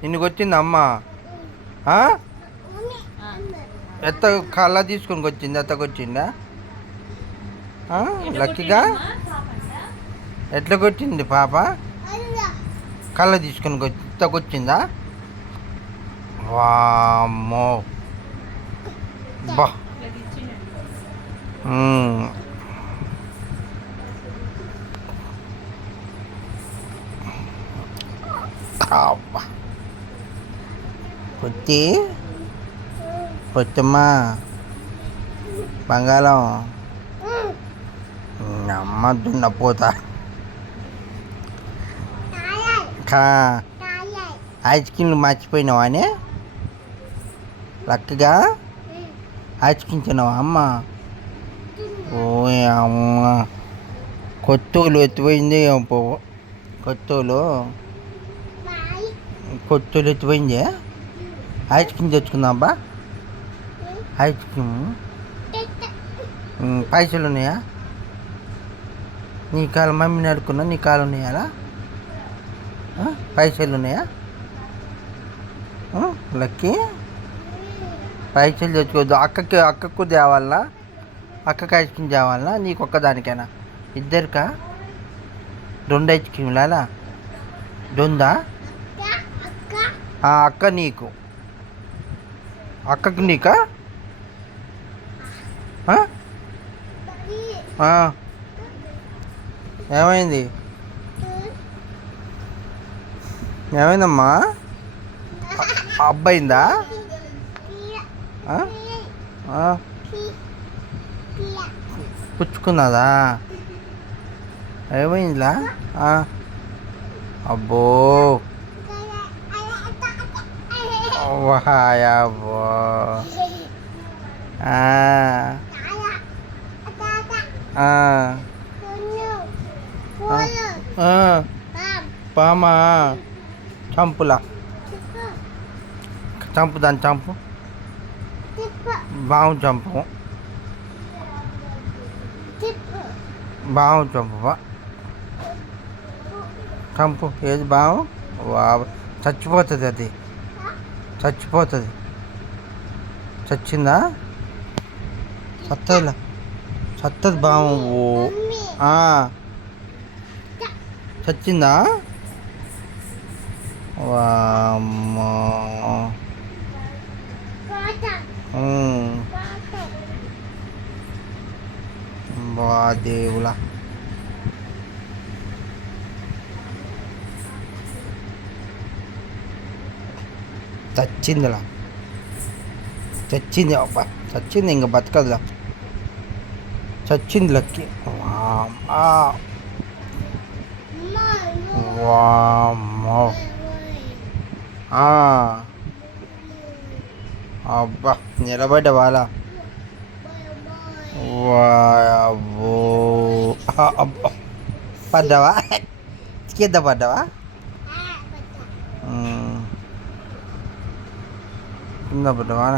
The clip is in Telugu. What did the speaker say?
నిన్నుకు వచ్చింది అమ్మ ఎత్త కళ్ళ తీసుకొని వచ్చింది ఎత్తకొచ్చిందా లక్కీగా ఎట్లకొచ్చింది పాప కళ్ళ తీసుకొని ఎత్తకొచ్చిందా వామ్మో బా పొత్తి పొత్తమ్మా బంగాళం అమ్మ దున్నపోతా ఐస్ క్రీమ్లు మర్చిపోయినావా అని లక్కగా ఐస్ క్రీమ్ తిన్నావా అమ్మ ఓ అమ్మ కొత్తోలు ఎత్తిపోయింది కొత్తోలు ఎత్తిపోయింది ఐస్ క్రీమ్ తెచ్చుకుందాం అబ్బా ఐస్ క్రీమ్ పైసలు ఉన్నాయా నీ కాలు మమ్మీని అడుక్కున్నా నీ కాలు ఉన్నాయా పైసలు ఉన్నాయా లక్కీ పైసలు తెచ్చుకోవద్దు అక్కకు తేవాలనా అక్కకి ఐస్ క్రీమ్ తేవాలనా నీకు ఒక్కదానికైనా ఇద్దరికా 2 ఐస్ క్రీమ్లా దొందా అక్క నీకు అక్కకు నీకా ఏమైంది ఏమైందమ్మా అబ్బాయిందా పుచ్చుకున్నదా ఏమైందిలా అబ్బో వాయబ్బో పామా చంపులా చంపు దాన్ని చంపు బావు చంపు బావు చంపు చంపు ఏది బావు చచ్చిపోతుంది అది చచ్చిపోతుంది చచ్చిందా చత్తది బావు చచ్చిందా వామ్మో బా దేవులా చచ్చిందిలా చచ్చింది అబ్బా చచ్చింది ఇంకా బతకదులా చచ్చింది లక్కి వామ్మో అబ్బా నిలబడ్డ వాళ్ళ అబ్బో అబ్బా పడ్డావా కింద పడ్డావా కింద పడ్డావా